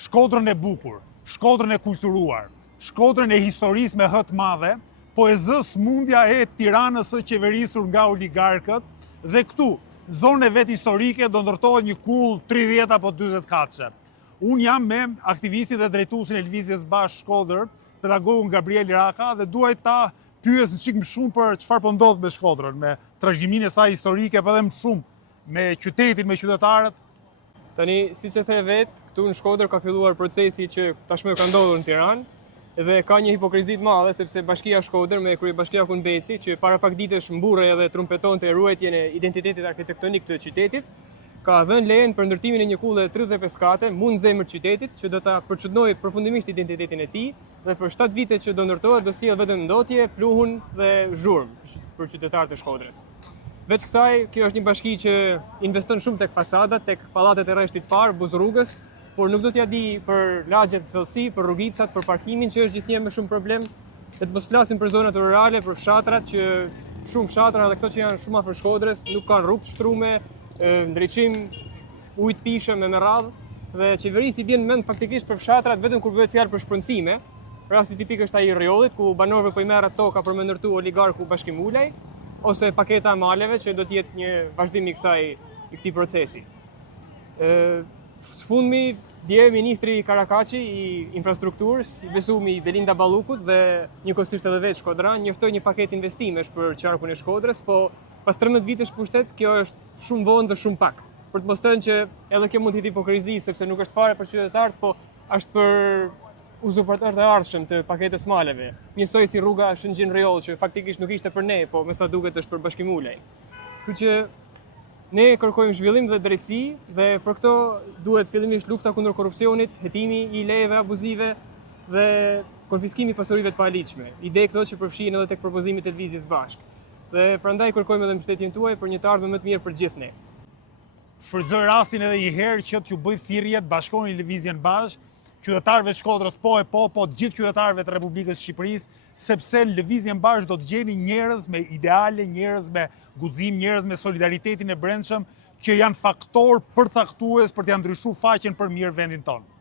Shkodrën e bukur, Shkodrën e kulturuar, Shkodrën e historisë me hë të madhe, po e zë smundja e Tiranës së qeverisur nga oligarkët, dhe këtu, zonë e vetë historike, do ndërtohet një kull 30 apo 40 katëshe. Unë jam me aktivistin dhe drejtuesin e Lëvizjes Bashkë Shkodër, pedagogun Gabriel Raka, dhe duaj ta pyes në çik më shumë për çfarë po ndodh me Shkodrën, me trashëgiminë e saj historike, po edhe më shumë me qytetin, me qytetarët. Tani, siç e the vetë, këtu në Shkodër ka filluar procesi që tashmë ka ndodhur në Tiranë, dhe ka një hipokrizi të madhe sepse Bashkia Shkodër me Kryebashkiakun Besi, që para pak ditësh mburrej edhe trumpetonte ruajtjen e identitetit arkitektonik të qytetit, ka dhënë lejen për ndërtimin e një kulle 35 kate mund në zemër qytetit, që do ta përçudnojë përfundimisht identitetin e tij, dhe për 7 vite që do ndërtohet do sjellë vetëm ndotje, pluhun dhe zhurmë për qytetarët e Shkodrës. Veç kësaj, kjo është një bashki që investon shumë tek fasadat, tek pallatet e rreshtit parë, buz rrugës, por nuk do t'ja di për lagjet thellësi, për rrugicat, për parkimin që është gjithnjë me shumë problem. Dhe të mos flasim për zonat rurale, për fshatrat që shumë fshatra dhe këto që janë shumë afër Shkodrës nuk kanë rrugë të shtrume, ndriçim, ujë të pishëm me radhë, dhe qeverisi bën mend faktikisht për fshatrat vetëm kur bëhet fjalë për shpërndësime. Rasti tipik është ai i Rriollit, ku banorëve po i merr toka për me ndërtu oligarku Bashkim Ulaj, ose paketa e maleve që do të jetë një vazhdim i këtij procesi. Së fundmi, dje ministri Karakaçi i infrastrukturës, i besumi Belinda Ballukut dhe njëkohësisht edhe vetë Shkodran njoftoi një paketë investimesh për qarkun e Shkodrës, po pas 13 vitesh pushtet, kjo është shumë vonë dhe shumë pak. Për të mos thënë që edhe kjo mund të jetë hipokrizi, sepse nuk është fare për qytetarët, po është për uzurpatorët e ardhshëm të paketës maleve. Njësoj si rruga Shëngjin-Rrioll, që faktikisht nuk ishte për ne, po me sa duket është për Bashkim Ulaj. Kështu që ne kërkojmë zhvillim dhe drejtësi, dhe për këto duhet fillimisht lufta kundër korrupsionit, hetimi i lejeve abuzive dhe konfiskimi i pasurive të paligjshme. Ide këto që përfshihen edhe tek propozimit e Lëvizjes Bashkë. Dhe prandaj kërkojmë edhe mbështetjen tuaj për një të ardhme më të mirë për gjithë ne. Shfrytëzoj rastin edhe një herë që t'ju bëj thirrje të bashkoheni Lëvizjen Bashkë, qytetarëve të Shkodrës po të gjithë qytetarëve të Republikës së Shqipërisë, sepse në Lëvizjen Bashkë do të gjeni njerëz me ideale, njerëz me guxim, njerëz me solidaritetin e brendshëm, që janë faktor përcaktues për t'ia ndryshuar faqen për mirë vendin tonë.